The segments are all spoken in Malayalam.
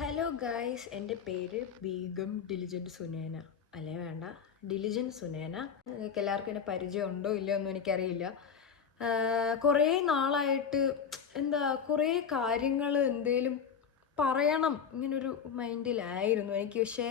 ഹലോ ഗായ്സ്, എൻ്റെ പേര് ബീഗം ഡിലിജൻറ്റ് സുനേന. അല്ലേ വേണ്ട, ഡിലിജൻറ്റ് സുനേന. നിങ്ങൾക്ക് എല്ലാവർക്കും എന്നെ പരിചയം ഉണ്ടോ ഇല്ലയോ ഒന്നും എനിക്കറിയില്ല. കുറേ നാളായിട്ട് കുറേ കാര്യങ്ങൾ എന്തേലും പറയണം ഇങ്ങനൊരു മൈൻഡിലായിരുന്നു എനിക്ക്. പക്ഷേ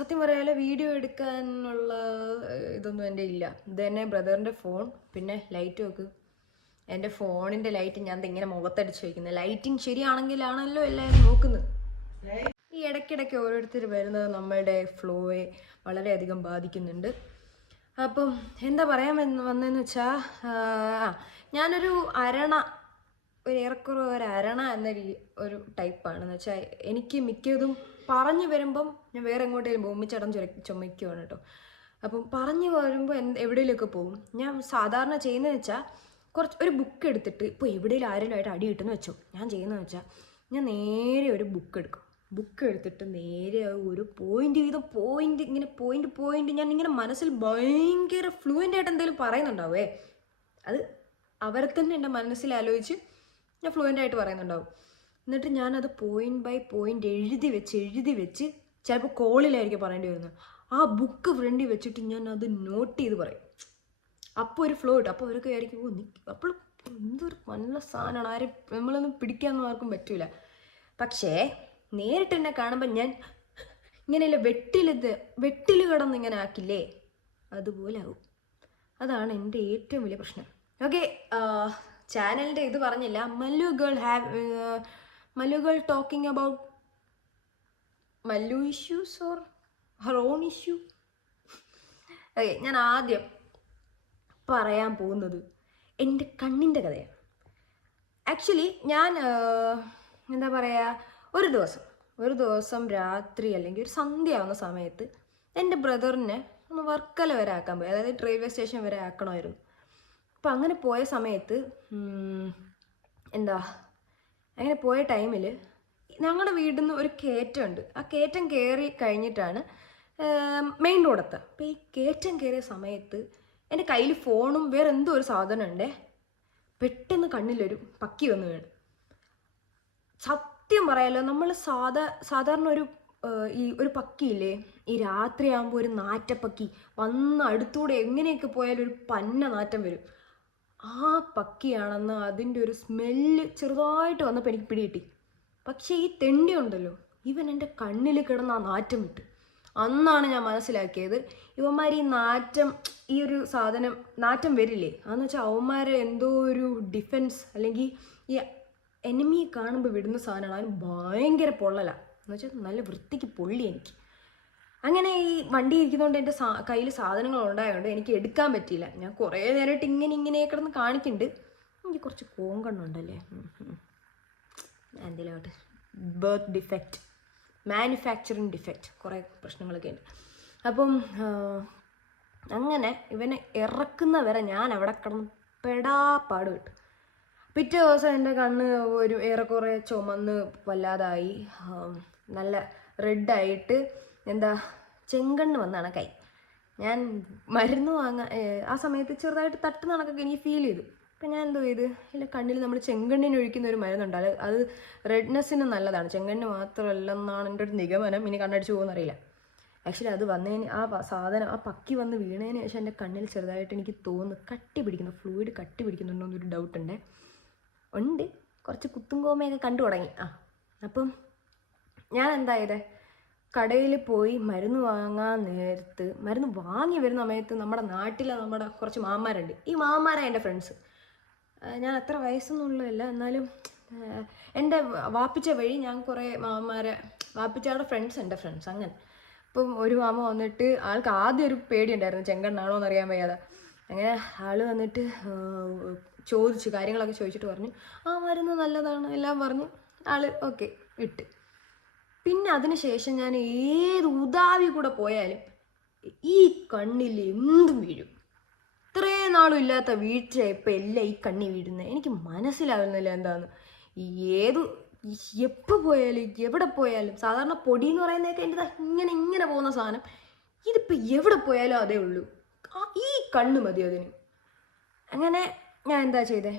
സത്യം പറയാലോ, വീഡിയോ എടുക്കാനുള്ള ഇതൊന്നും എൻ്റെ ഇല്ല. ഇത് തന്നെ ബ്രദറിൻ്റെ ഫോൺ, പിന്നെ ലൈറ്റ് വെക്ക്. എൻ്റെ ഫോണിൻ്റെ ലൈറ്റ് ഞാൻ ഇങ്ങനെ മുഖത്തടിച്ച് വയ്ക്കുന്നത്. ലൈറ്റിങ് ശരിയാണെങ്കിലാണല്ലോ എല്ലാവരും നോക്കുന്നത്. ഈ ഇടയ്ക്കിടയ്ക്ക് ഓരോരുത്തർ വരുന്നത് നമ്മളുടെ ഫ്ലോയെ വളരെയധികം ബാധിക്കുന്നുണ്ട്. അപ്പം എന്താ പറയാൻ വന്നതെന്ന് വെച്ചാൽ, ഞാനൊരു ഏറെക്കുറെ ഒരു അരണ എന്ന ഒരു ടൈപ്പാണെന്ന് വെച്ചാൽ, എനിക്ക് മിക്കതും പറഞ്ഞു വരുമ്പം ഞാൻ വേറെ എങ്ങോട്ടേലും ഭൂമിച്ചടം ചുമയ്ക്കുവാണ് കേട്ടോ. അപ്പം പറഞ്ഞു വരുമ്പോൾ എവിടെയെങ്കിലുമൊക്കെ പോകും. ഞാൻ സാധാരണ ചെയ്യുന്നതെന്ന് വെച്ചാൽ, ഒരു ബുക്ക് എടുത്തിട്ട്, ഇപ്പോൾ എവിടെയെങ്കിലും ആരെങ്കിലും അടി കിട്ടുമെന്ന് വെച്ചോ, ഞാൻ ചെയ്യുന്നതെന്ന് വെച്ചാൽ ഞാൻ നേരെ ഒരു ബുക്ക് എടുക്കും. ബുക്ക് എടുത്തിട്ട് നേരെ ഒരു പോയിന്റ് ഇങ്ങനെ പോയിന്റ് ഞാൻ ഇങ്ങനെ മനസ്സിൽ ഭയങ്കര ഫ്ലുവൻ്റ് ആയിട്ട് എന്തെങ്കിലും പറയുന്നുണ്ടാവേ, അത് അവരെ തന്നെ എൻ്റെ മനസ്സിൽ ആലോചിച്ച് ഞാൻ ഫ്ലുവൻ്റ് ആയിട്ട് പറയുന്നുണ്ടാവും. എന്നിട്ട് ഞാനത് പോയിന്റ് ബൈ പോയിന്റ് എഴുതി വെച്ച് ചിലപ്പോൾ കോളിലായിരിക്കും പറയേണ്ടി വരുന്നത്. ആ ബുക്ക് ഫ്രണ്ടിൽ വെച്ചിട്ട് ഞാൻ അത് നോട്ട് ചെയ്ത് പറയും. അപ്പോൾ ഒരു ഫ്ലോ കിട്ടും. അപ്പോൾ അവരൊക്കെ ആയിരിക്കും, അപ്പോൾ എന്തൊരു നല്ല സാധനമാണ്, ആരും നമ്മളൊന്നും പിടിക്കാനൊന്നും ആർക്കും പറ്റൂല. പക്ഷേ നേരിട്ട് എന്നെ കാണുമ്പോൾ ഞാൻ ഇങ്ങനെയല്ല, വെട്ടിൽ കിടന്ന് ഇങ്ങനെ ആക്കില്ലേ, അതുപോലെ ആവും. അതാണ് എൻ്റെ ഏറ്റവും വലിയ പ്രശ്നം. ഓക്കെ, ചാനലിൻ്റെ ഇത് പറഞ്ഞില്ല. Mallu girl talking about Mallu issues or her on issue. Okay, ഞാൻ ആദ്യം പറയാൻ പോകുന്നത് എൻ്റെ കണ്ണിൻ്റെ കഥയാണ്. ആക്ച്വലി ഞാൻ എന്താ പറയുക, ഒരു ദിവസം രാത്രി അല്ലെങ്കിൽ ഒരു സന്ധ്യ ആവുന്ന സമയത്ത് എൻ്റെ ബ്രദറിനെ ഒന്ന് വർക്കല വരെ ആക്കാൻ പോയി. അതായത് റെയിൽവേ സ്റ്റേഷൻ വരെ ആക്കണമായിരുന്നു. അപ്പം അങ്ങനെ പോയ സമയത്ത് അങ്ങനെ പോയ ടൈമിൽ ഞങ്ങളുടെ വീട്ടിൽ നിന്ന് ഒരു കയറ്റമുണ്ട്. ആ കയറ്റം കയറി കഴിഞ്ഞിട്ടാണ് മെയിൻ റോഡെത്തുക. അപ്പോൾ ഈ കയറ്റം കയറിയ സമയത്ത് എൻ്റെ കയ്യിൽ ഫോണും വേറെ എന്തോ ഒരു സാധനം ഉണ്ടേ. പെട്ടെന്ന് കണ്ണിലൊരു പക്കി വന്ന് വീണ്. സത്യം പറയാലോ, നമ്മൾ സാധാരണ ഒരു പക്കിയില്ലേ, ഈ രാത്രിയാകുമ്പോൾ ഒരു നാറ്റപ്പക്കി വന്ന് അടുത്തൂടെ എങ്ങനെയൊക്കെ പോയാലും ഒരു പന്ന നാറ്റം വരും. ആ പക്കിയാണെന്ന് അതിൻ്റെ ഒരു സ്മെല്ല് ചെറുതായിട്ട് വന്നപ്പോൾ എനിക്ക് പിടികിട്ടി. പക്ഷേ ഈ തെണ്ടി ഉണ്ടല്ലോ, ഇവൻ എൻ്റെ കണ്ണിൽ കിടന്ന് ആ നാറ്റം വിട്ട്. അന്നാണ് ഞാൻ മനസ്സിലാക്കിയത്, ഇവന്മാർ ഈ ഒരു സാധനം നാറ്റം വരില്ലേ, അതെന്ന് വെച്ചാൽ അവന്മാർ എന്തോ ഒരു ഡിഫെൻസ് അല്ലെങ്കിൽ ഈ എനിമിയെ കാണുമ്പോൾ വിടുന്ന സാധനമാണ്. അതിന് ഭയങ്കര പൊള്ളലാണ് എന്ന് വെച്ചാൽ നല്ല വൃത്തിക്ക് പൊള്ളി എനിക്ക്. അങ്ങനെ ഈ വണ്ടി ഇരിക്കുന്നതുകൊണ്ട് എൻ്റെ കയ്യിൽ സാധനങ്ങൾ ഉണ്ടായതുകൊണ്ട് എനിക്ക് എടുക്കാൻ പറ്റിയില്ല. ഞാൻ കുറേ നേരമായിട്ട് ഇങ്ങനെ കിടന്ന് കാണിക്കുന്നുണ്ട്. എനിക്ക് കുറച്ച് കോങ്കണ്ണുണ്ടല്ലേ, എന്തെങ്കിലുമായിട്ട് ബർത്ത് ഡിഫക്റ്റ്, മാനുഫാക്ചറിങ് ഡിഫക്റ്റ്, കുറേ പ്രശ്നങ്ങളൊക്കെ ഉണ്ട്. അപ്പം അങ്ങനെ ഇവനെ ഇറക്കുന്ന വരെ ഞാൻ അവിടെ കിടന്ന് പെടാപ്പാട് വിട്ടു. പിറ്റേ ദിവസം എൻ്റെ കണ്ണ് ഒരു ഏറെക്കുറെ ചുമന്ന് വല്ലാതായി, നല്ല റെഡായിട്ട് ചെങ്കണ്ണ് വന്നാണ് കൈ. ഞാൻ മരുന്ന് വാങ്ങാൻ ആ സമയത്ത് ചെറുതായിട്ട് തട്ടുന്ന കണക്കൊക്കെ എനിക്ക് ഫീൽ ചെയ്തു. അപ്പം ഞാൻ എന്തോ ചെയ്ത്, ഇല്ല, കണ്ണിൽ നമ്മൾ ചെങ്കണ്ണിന് ഒഴിക്കുന്ന ഒരു മരുന്നുണ്ട്, അത് റെഡ്നെസ്സിന് നല്ലതാണ്, ചെങ്കണ്ണ് മാത്രമല്ലെന്നാണ് എൻ്റെ ഒരു നിഗമനം. ഇനി കണ്ണടിച്ച് പോകുമെന്നറിയില്ല. ആക്ച്വലി അത് വന്നതിന് ആ പക്കി വന്ന് വീണതിന് ശേഷം എൻ്റെ കണ്ണിൽ ചെറുതായിട്ട് എനിക്ക് തോന്നുന്നു ഫ്ലൂയിഡ് കട്ടി പിടിക്കുന്നുണ്ടോ എന്നൊരു ഡൗട്ടുണ്ട്. കുറച്ച് കുത്തും കോമയൊക്കെ കണ്ടു തുടങ്ങി. അപ്പം ഞാൻ എന്തായത്, കടയിൽ പോയി മരുന്ന് വാങ്ങാൻ നേരത്ത്, മരുന്ന് വാങ്ങി വരുന്ന സമയത്ത് നമ്മുടെ കുറച്ച് മാമാരുണ്ട്. ഈ മാമാരാണ് എൻ്റെ ഫ്രണ്ട്സ്. ഞാൻ അത്ര വയസ്സൊന്നുമുള്ളതല്ല, എന്നാലും എൻ്റെ വാപ്പിച്ച വഴി ഞാൻ കുറേ വാപ്പിച്ചയുടെ ഫ്രണ്ട്സ്, എൻ്റെ ഫ്രണ്ട്സ്. അങ്ങനെ അപ്പം ഒരു മാമ വന്നിട്ട്, ആൾക്ക് ആദ്യം ഒരു പേടിയുണ്ടായിരുന്നു, ചെങ്കണ്ണാണോ എന്നറിയാൻ വയ്യാതെ. അങ്ങനെ ആൾ വന്നിട്ട് കാര്യങ്ങളൊക്കെ ചോദിച്ചിട്ട് പറഞ്ഞു, മരുന്ന് നല്ലതാണ് എല്ലാം പറഞ്ഞു. ആൾ ഓക്കെ ഇട്ട്. പിന്നെ അതിന് ശേഷം ഞാൻ ഏത് ഉദാവി കൂടെ പോയാലും ഈ കണ്ണിൽ എന്തും വീഴും. ഇത്രയും നാളും ഇല്ലാത്ത വീഴ്ച ഇപ്പം എല്ലാം ഈ കണ്ണി വീഴുന്നത്. എനിക്ക് മനസ്സിലാവുന്നില്ല എന്താന്ന്. എപ്പോൾ പോയാലും എവിടെ പോയാലും, സാധാരണ പൊടി എന്ന് പറയുന്നതൊക്കെ എൻ്റെ ഇങ്ങനെ പോകുന്ന സാധനം, ഇതിപ്പോൾ എവിടെ പോയാലും അതേ ഉള്ളൂ. ഈ കണ്ണ് മതി അതിന്. അങ്ങനെ ഞാൻ എന്താ ചെയ്തേ,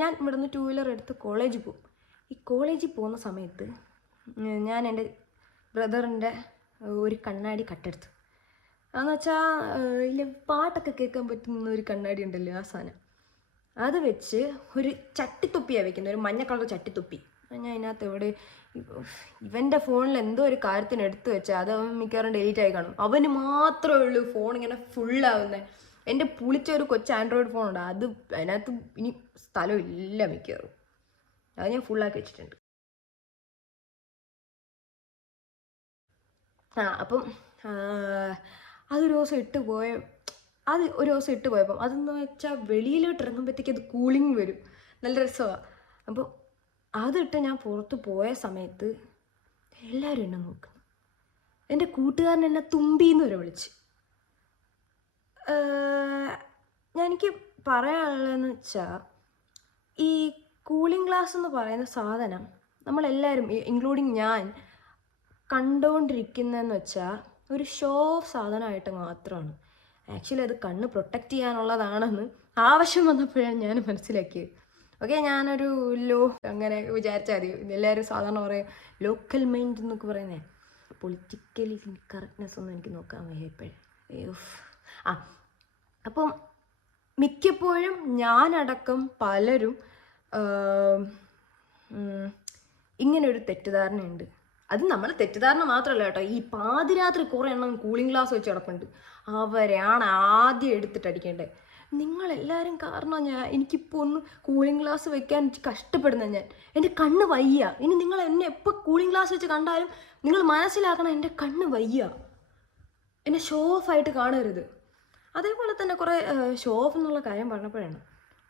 ഞാൻ ഇവിടുന്ന് 2 വീലർ എടുത്ത് കോളേജിൽ പോകും. ഈ കോളേജിൽ പോകുന്ന സമയത്ത് ഞാൻ എൻ്റെ ബ്രദറിൻ്റെ ഒരു കണ്ണാടി കട്ടെടുത്തു. അതെന്ന് വെച്ചാൽ ഇല്ല പാട്ടൊക്കെ കേൾക്കാൻ പറ്റുന്ന ഒരു കണ്ണാടി ഉണ്ടല്ലോ, ആ സാധനം. അത് വെച്ച് ഒരു ചട്ടിത്തൊപ്പിയാണ് വെക്കുന്നത്, ഒരു മഞ്ഞ കളർ ചട്ടിത്തൊപ്പി. ഞാൻ അതിനകത്ത് ഇവൻ്റെ ഫോണിൽ എന്തോ ഒരു കാര്യത്തിന് എടുത്തു വെച്ചാൽ അത് അവൻ മിക്കവാറും ഡിലീറ്റ് ആയി കാണും. അവന് മാത്രമേ ഉള്ളൂ ഫോൺ ഇങ്ങനെ ഫുള്ളാവുന്നത്. എൻ്റെ പുളിച്ച ഒരു കൊച്ചു ആൻഡ്രോയിഡ് ഫോണുണ്ട്, അത് അതിനകത്ത് ഇനി സ്ഥലമില്ല മിക്കവാറും. അത് ഞാൻ ഫുള്ളാക്കി വെച്ചിട്ടുണ്ട്. അപ്പം അതൊരു ദിവസം ഇട്ട് പോയപ്പം അതെന്ന് വെച്ചാൽ വെളിയിലോട്ട് ഇറങ്ങുമ്പോഴത്തേക്ക് അത് കൂളിങ് വരും, നല്ല രസമാണ്. അപ്പോൾ അതിട്ട് ഞാൻ പുറത്ത് പോയ സമയത്ത് എല്ലാവരും എന്നെ നോക്കുന്നു. എൻ്റെ കൂട്ടുകാരൻ എന്നെ തുമ്പീന്ന് വരെ വിളിച്ച്. എനിക്ക് പറയാനുള്ളതെന്ന് വെച്ചാൽ ഈ കൂളിംഗ് ഗ്ലാസ് എന്ന് പറയുന്ന സാധനം നമ്മളെല്ലാവരും ഇൻക്ലൂഡിങ് ഞാൻ കണ്ടുകൊണ്ടിരിക്കുന്നതെന്ന് വെച്ചാൽ ഒരു ഷോ ഓഫ് സാധനമായിട്ട് മാത്രമാണ്. ആക്ച്വലി അത് കണ്ണ് പ്രൊട്ടക്റ്റ് ചെയ്യാനുള്ളതാണെന്ന് ആവശ്യം വന്നപ്പോഴാണ് ഞാൻ മനസ്സിലാക്കിയത്. ഓക്കെ, ഞാനൊരു അങ്ങനെ വിചാരിച്ചാൽ മതി. എല്ലാവരും സാധാരണ പറയും ലോക്കൽ മൈൻഡ് എന്നൊക്കെ പറയുന്നത്. പൊളിറ്റിക്കലി കറക്റ്റ്നെസ് ഒന്നും എനിക്ക് നോക്കാൻ വയ്യ ഇപ്പോഴും. അപ്പം മിക്കപ്പോഴും ഞാനടക്കം പലരും ഇങ്ങനൊരു തെറ്റിദ്ധാരണയുണ്ട്. അത് നമ്മൾ തെറ്റിദ്ധാരണ മാത്രമല്ല കേട്ടോ, ഈ പാതിരാത്രി കുറേ എണ്ണം കൂളിംഗ് ഗ്ലാസ് വെച്ച് കിടപ്പുണ്ട്. അവരെയാണ് ആദ്യം എടുത്തിട്ട് അടിക്കേണ്ടത്. നിങ്ങളെല്ലാവരും കാരണം എനിക്കിപ്പോൾ ഒന്ന് കൂളിംഗ് ഗ്ലാസ് വെക്കാൻ കഷ്ടപ്പെടുന്ന എൻ്റെ കണ്ണ് വയ്യ. ഇനി നിങ്ങൾ എന്നെ എപ്പോൾ കൂളിംഗ് ഗ്ലാസ് വെച്ച് കണ്ടാലും നിങ്ങൾ മനസ്സിലാക്കണം, എൻ്റെ കണ്ണ് വയ്യ. എന്നെ ഷോ ഓഫായിട്ട് കാണരുത്. അതേപോലെ തന്നെ കുറേ ഷോ ഓഫ് എന്നുള്ള കാര്യം പറഞ്ഞപ്പോഴാണ്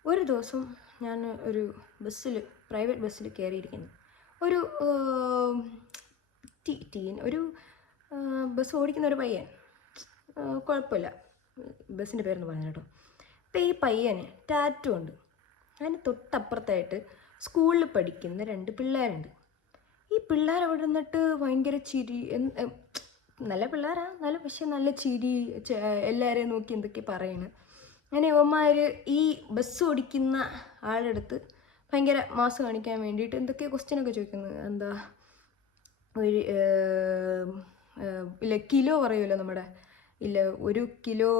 ഒരു ദിവസം ഞാൻ ഒരു പ്രൈവറ്റ് ബസ്സിൽ കയറിയിരിക്കുന്നു. ഒരു ഒരു ബസ് ഓടിക്കുന്ന ഒരു പയ്യൻ, കുഴപ്പമില്ല, ബസ്സിൻ്റെ പേരൊന്ന് പറഞ്ഞു കേട്ടോ. അപ്പോൾ ഈ പയ്യന് ടാറ്റു ഉണ്ട്. അതിന് തൊട്ടപ്പുറത്തായിട്ട് സ്കൂളിൽ പഠിക്കുന്ന 2 പിള്ളേരുണ്ട്. ഈ പിള്ളേർ അവിടെ നിന്നിട്ട് ഭയങ്കര ചിരി, നല്ല പിള്ളേരാണ്, പക്ഷെ നല്ല ചിരി, എല്ലാവരെയും നോക്കി എന്തൊക്കെ പറയുന്നു. അങ്ങനെ ഇവന്മാർ ഈ ബസ് ഓടിക്കുന്ന ആളെടുത്ത് ഭയങ്കര മാസ് കാണിക്കാൻ വേണ്ടിയിട്ട് എന്തൊക്കെയോ ക്വസ്റ്റ്യനൊക്കെ ചോദിക്കുന്നത്. എന്താ ഇല്ല കിലോ പറയുമല്ലോ നമ്മുടെ, ഇല്ല 1 കിലോ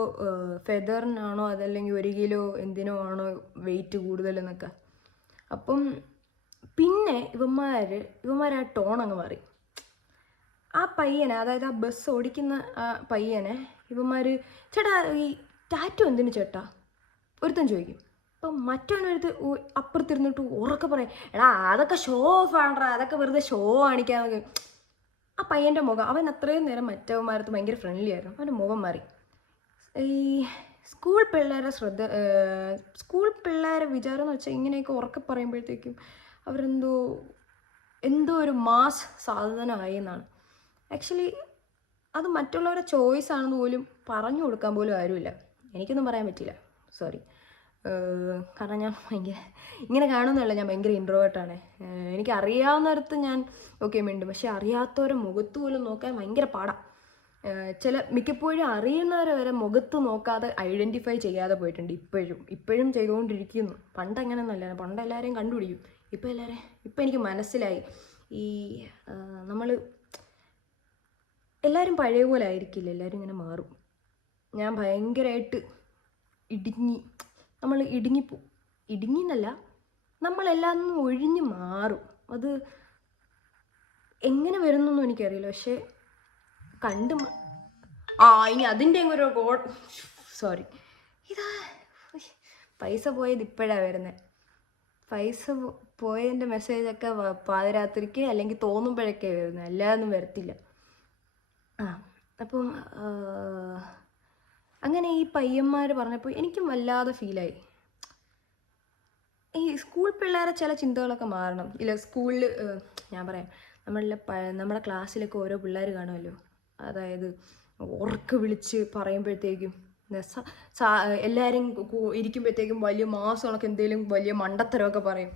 ഫെദറിനാണോ അതല്ലെങ്കിൽ 1 കിലോ എന്തിനോ ആണോ വെയിറ്റ് കൂടുതലെന്നൊക്കെ. അപ്പം പിന്നെ ഇവന്മാർ ആ ടോൺ അങ്ങ് മാറി. ആ പയ്യനെ, അതായത് ആ ബസ് ഓടിക്കുന്ന ആ പയ്യനെ ഇവന്മാർ ചേട്ടാ ഈ ടാറ്റു എന്തിനു ചേട്ടാ ഒരുത്തൻ ചോദിക്കും. അപ്പം മറ്റവനൊരുത്ത് അപ്പുറത്തിരുന്നിട്ട് ഉറക്കെ പറയും, എടാ അതൊക്കെ ഷോ ഓഫ് ആണടാ, അതൊക്കെ വെറുതെ ഷോ കാണിക്കാന്നൊക്കെ. ആ പയ്യൻ്റെ മുഖം, അവൻ അത്രയും നേരം മറ്റവന്മാരത്ത് ഭയങ്കര ഫ്രണ്ട്ലി ആയിരുന്നു, അവൻ്റെ മുഖം മാറി. ഈ സ്കൂൾ പിള്ളേരെ വിചാരം എന്ന് വെച്ചാൽ ഇങ്ങനെയൊക്കെ ഉറക്കെ പറയുമ്പോഴത്തേക്കും എന്തോ ഒരു മാസ് സാധനമായി എന്നാണ്. ആക്ച്വലി അത് മറ്റുള്ളവരുടെ ചോയ്സ് ആണെന്ന് പോലും പറഞ്ഞു കൊടുക്കാൻ പോലും ആരുമില്ല. എനിക്കൊന്നും പറയാൻ പറ്റില്ല, സോറി. കാരണം ഞാൻ ഇങ്ങനെ കാണുന്നതല്ല, ഞാൻ ഭയങ്കര ഇൻട്രോവേർട്ടാണ്. എനിക്ക് അറിയാവുന്നിടത്ത് ഞാൻ ഓക്കെ മിണ്ടും, പക്ഷെ അറിയാത്തവരെ മുഖത്ത് പോലും നോക്കാൻ ഭയങ്കര പാടാണ്. മിക്കപ്പോഴും അറിയുന്നവരെ വരെ മുഖത്ത് നോക്കാതെ ഐഡൻറ്റിഫൈ ചെയ്യാതെ പോയിട്ടുണ്ട്. ഇപ്പോഴും ചെയ്തുകൊണ്ടിരിക്കുന്നു. പണ്ട് അങ്ങനെയൊന്നുമല്ല, പണ്ട് എല്ലാവരെയും കണ്ടുപിടിക്കും. ഇപ്പം എനിക്ക് മനസ്സിലായി, ഈ നമ്മൾ എല്ലാവരും പഴയ പോലെ ആയിരിക്കില്ല, എല്ലാവരും ഇങ്ങനെ മാറും. ഞാൻ ഭയങ്കരമായിട്ട് നമ്മൾ ഇടുങ്ങിന്നല്ല, നമ്മളെല്ലാം ഒഴിഞ്ഞ് മാറും. അത് എങ്ങനെ വരുന്നൊന്നും എനിക്കറിയില്ല, പക്ഷെ ഇനി അതിൻ്റെ ഒരു സോറി, ഇതാ പൈസ പോയത് ഇപ്പോഴാണ് വരുന്നത്. പൈസ പോയതിൻ്റെ മെസ്സേജൊക്കെ പാതിരാത്രിക്ക് അല്ലെങ്കിൽ തോന്നുമ്പോഴൊക്കെ വരുന്നത്, അല്ലാതൊന്നും വരത്തില്ല. അപ്പം അങ്ങനെ ഈ പയ്യന്മാർ പറഞ്ഞപ്പോൾ എനിക്കും വല്ലാതെ ഫീലായി. ഈ സ്കൂൾ പിള്ളേരെ ചില ചിന്തകളൊക്കെ മാറണം. ഇല്ല സ്കൂളിൽ ഞാൻ പറയാം, നമ്മുടെ ക്ലാസ്സിലൊക്കെ ഓരോ പിള്ളേർ കാണുമല്ലോ, അതായത് ഉറക്കെ വിളിച്ച് പറയുമ്പോഴത്തേക്കും എല്ലാവരും ഇരിക്കുമ്പോഴത്തേക്കും വലിയ മാസങ്ങളൊക്കെ എന്തെങ്കിലും വലിയ മണ്ടത്തരമൊക്കെ പറയും.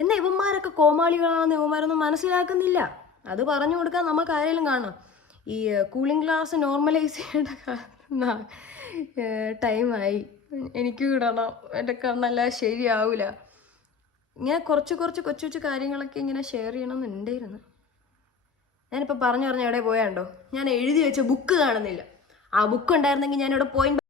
എന്നാൽ ഇവന്മാരൊക്കെ കോമാളികളാണെന്ന് ഇവന്മാരൊന്നും മനസ്സിലാക്കുന്നില്ല. അത് പറഞ്ഞു കൊടുക്കാൻ നമുക്ക് ആരെങ്കിലും കാണാം. ഈ കൂളിംഗ് ഗ്ലാസ് നോർമലൈസ് ചെയ്യേണ്ട ടൈമായി. എനിക്ക് ഇടണം, എൻ്റെ കണ്ണല്ല ശരിയാവില്ല. ഇങ്ങനെ കുറച്ച് കൊച്ചു കൊച്ചു കാര്യങ്ങളൊക്കെ ഇങ്ങനെ ഷെയർ ചെയ്യണമെന്നുണ്ടായിരുന്നു. ഞാനിപ്പോൾ പറഞ്ഞു എവിടെ പോയാണ്ടോ, ഞാൻ എഴുതി വെച്ച ബുക്ക് കാണുന്നില്ല. ആ ബുക്ക് ഉണ്ടായിരുന്നെങ്കിൽ ഞാനിവിടെ പോയിന്റ്